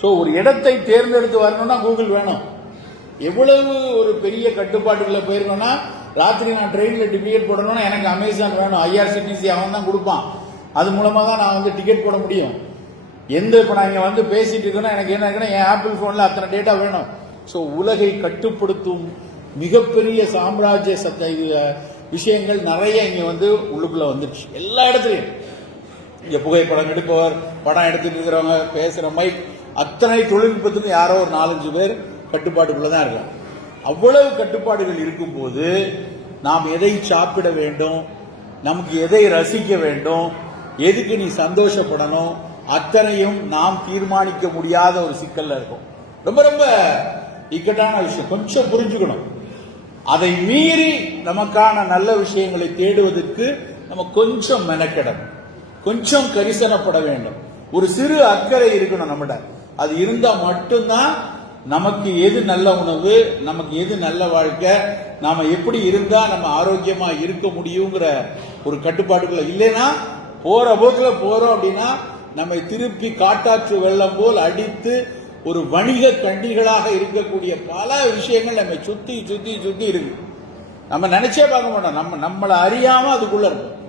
So ஒரு இடத்தை தேர்ந்தெடுத்து வரணும்னா கூகுள் வேணும். எவ்வளவு ஒரு பெரிய கட்டுப்பாட்டுக்குள்ள போயிருக்கோம்னா ராத்திரி நான் ட்ரெயினில் டிக்கெட் போடணும்னா எனக்கு அமேசான் வேணும். ஐஆர்சிடிசி அவன் தான் கொடுப்பான். அது மூலமாக தான் நான் வந்து டிக்கெட் போட முடியும். எந்த இப்போ நான் இங்கே வந்து பேசிட்டு இருக்கேன்னா எனக்கு என்ன இருக்குன்னா என் ஆப்பிள் ஃபோனில் அத்தனை டேட்டா வேணும். ஸோ உலகை கட்டுப்படுத்தும் மிகப்பெரிய சாம்ராஜ்ய சத்த விஷயங்கள் நிறைய இங்கே வந்து உள்ளுக்குள்ளே வந்துடுச்சு. எல்லா இடத்துலையும். இங்கே புகைப்படம் எடுப்பவர் படம் எடுத்துட்டு இருக்கிறவங்க பேசுகிற மைக் அத்தனை தொழில்நுட்பத்துக்கு யாரோ ஒரு நாலஞ்சு பேர் கட்டுப்பாட்டுக்குள்ளே தான் இருக்காங்க. அவ்வளவு கட்டுப்பாடுகள் இருக்கும்போது நாம் எதை சாப்பிட வேண்டும் நமக்கு எதை ரசிக்க வேண்டும் எதுக்கு நீ சந்தோஷப்படணும் அத்தனையும் நாம் தீர்மானிக்க முடியாத ஒரு சிக்கல்ல இருக்கும். ரொம்ப ரொம்ப இக்கட்டான விஷயம். கொஞ்சம் புரிஞ்சுக்கணும். அதை மீறி நமக்கான நல்ல விஷயங்களை தேடுவதற்கு நம்ம கொஞ்சம் மெனக்கிடணும். கொஞ்சம் கரிசனப்பட வேண்டும். ஒரு சிறு அக்கறை இருக்கணும் நம்மகிட்ட. அது இருந்தா மட்டும்தான் நமக்கு எது நல்ல உணவு நமக்கு எது நல்ல வாழ்க்கை நாம எப்படி இருந்தா நம்ம ஆரோக்கியமா இருக்க முடியுங்கிற ஒரு கட்டுப்பாட்டுக்குள்ள இல்லைன்னா போற போக்குல போறோம் அப்படின்னா நம்மை திருப்பி காட்டாற்று வெள்ளம் போல் அடித்து ஒரு வணிக கண்டிகளாக இருக்கக்கூடிய பல விஷயங்கள் நம்மை சுத்தி சுத்தி சுத்தி இருக்கு. நம்ம நினைச்சே பார்க்க மாட்டோம். நம்ம நம்மளை அறியாம அதுக்குள்ள இருக்கும்.